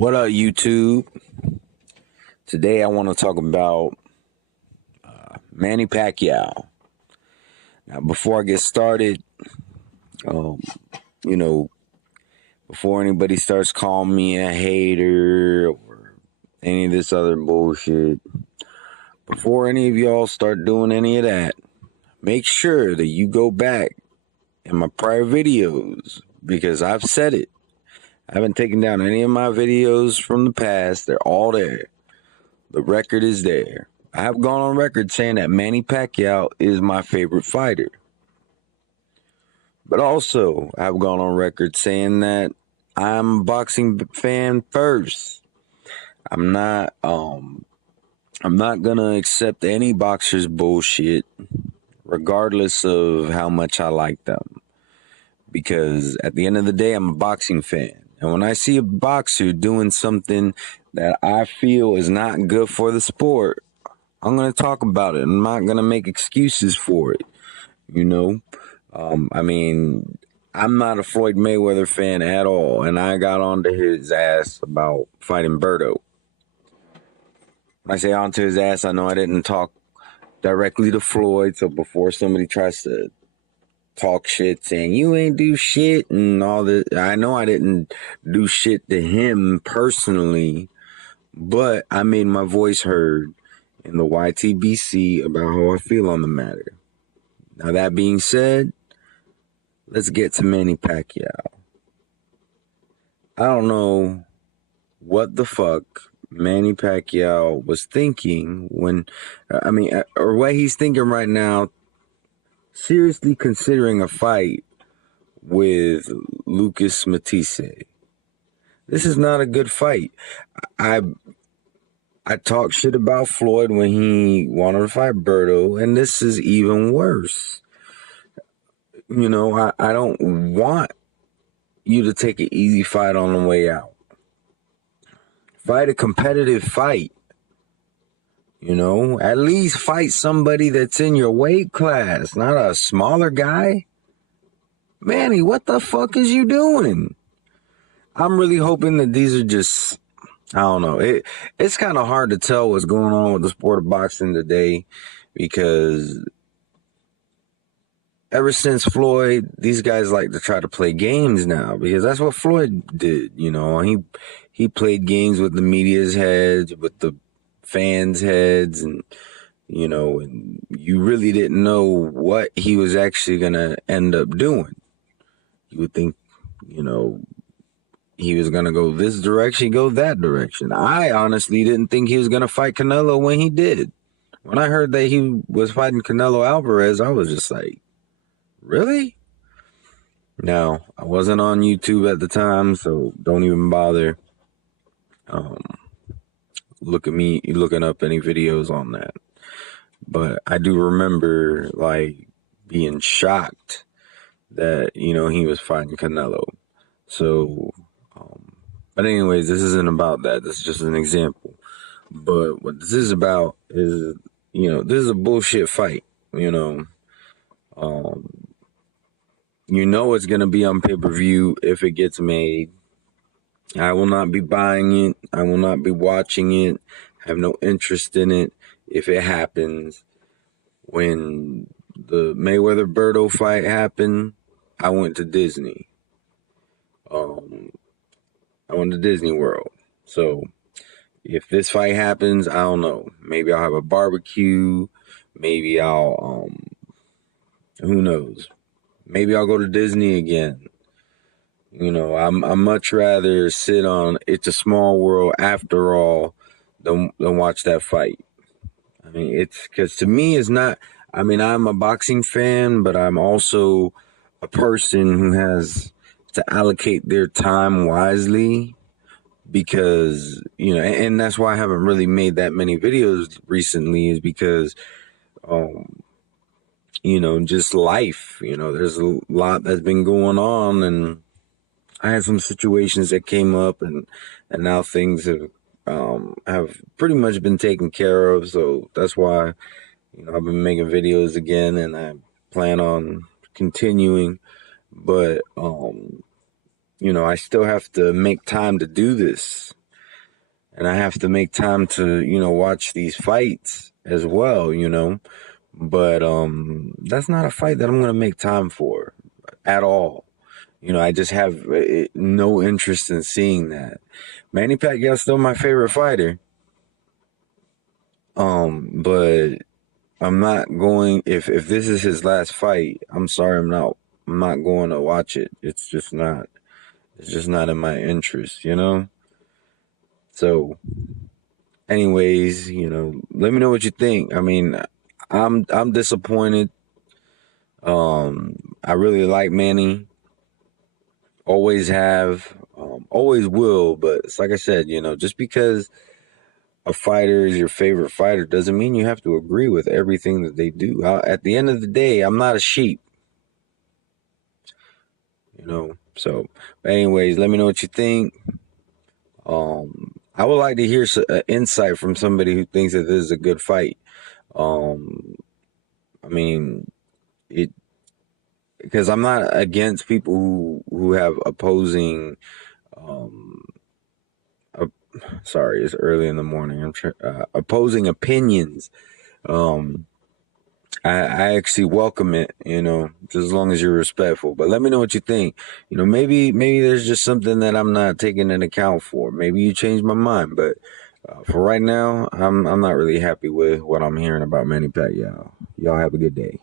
What up, YouTube? Today I want to talk about Manny Pacquiao. Now, before I get started, um, you know, before anybody starts calling me a hater or any of this other bullshit, before any of y'all start doing any of that, make sure that you go back in my prior videos because I've said it. I haven't taken down any of my videos from the past. They're all there. The record is there. I have gone on record saying that Manny Pacquiao is my favorite fighter. But also, I've gone on record saying that I'm a boxing fan first. I'm not gonna accept any boxer's bullshit, regardless of how much I like them. Because at the end of the day, I'm a boxing fan. And when I see a boxer doing something that I feel is not good for the sport, I'm going to talk about it. I'm not going to make excuses for it. I'm not a Floyd Mayweather fan at all. And I got onto his ass about fighting Berto. When I say onto his ass, I know I didn't talk directly to Floyd. So before somebody tries to talk shit saying you ain't do shit and all this, I know I didn't do shit to him personally, but I made my voice heard in the YTBC about how I feel on the matter. Now that being said, let's get to Manny Pacquiao. I don't know what the fuck Manny Pacquiao was thinking or what he's thinking right now, seriously considering a fight with Lucas Mattyse. This is not a good fight. I talked shit about Floyd when he wanted to fight Berto, and this is even worse. I don't want you to take an easy fight on the way out. Fight a competitive fight. At least fight somebody that's in your weight class, not a smaller guy. Manny, what the fuck is you doing? I'm really hoping that these are just, I don't know. It's kind of hard to tell what's going on with the sport of boxing today because ever since Floyd, these guys like to try to play games now because that's what Floyd did. He played games with the media's heads, with the fans' heads, and you really didn't know what he was actually going to end up doing. You would think, he was going to go this direction, go that direction. I honestly didn't think he was going to fight Canelo when he did. When I heard that he was fighting Canelo Alvarez, I was just like, really? Now, I wasn't on YouTube at the time, so don't even bother looking up any videos on that. But I do remember being shocked that, he was fighting Canelo. So, but anyways, this isn't about that. This is just an example. But what this is about is, this is a bullshit fight, it's going to be on pay-per-view if it gets made. I will not be buying it. I will not be watching it. I have no interest in it if it happens. When the Mayweather-Berto fight happened, I went to Disney. I went to Disney World. So if this fight happens, I don't know. Maybe I'll have a barbecue. Maybe I'll, who knows? Maybe I'll go to Disney again. I'm much rather sit on It's a Small World after all than watch that fight. It's because to me, it's not, I'm a boxing fan, but I'm also a person who has to allocate their time wisely because, and that's why I haven't really made that many videos recently is because, just life, there's a lot that's been going on and I had some situations that came up and now things have pretty much been taken care of. So that's why, I've been making videos again and I plan on continuing, but, I still have to make time to do this. and I have to make time to, watch these fights as well, But that's not a fight that I'm gonna make time for at all. I just have no interest in seeing that. Manny Pacquiao's still my favorite fighter. But I'm not going if this is his last fight, I'm sorry, I'm not going to watch it. It's just not in my interest. So anyways, let me know what you think. I mean, I'm disappointed. I really like Manny. Always have, always will, but it's like I said, just because a fighter is your favorite fighter doesn't mean you have to agree with everything that they do. At the end of the day, I'm not a sheep, So, but anyways, let me know what you think. I would like to hear insight from somebody who thinks that this is a good fight. I mean, it because I'm not against people who have opposing. Uh, Sorry, it's early in the morning. Opposing opinions. Um, I actually welcome it, just as long as you're respectful. But let me know what you think. Maybe there's just something that I'm not taking into account for. Maybe you changed my mind, but for right now, I'm not really happy with what I'm hearing about Manny Pacquiao. Y'all have a good day.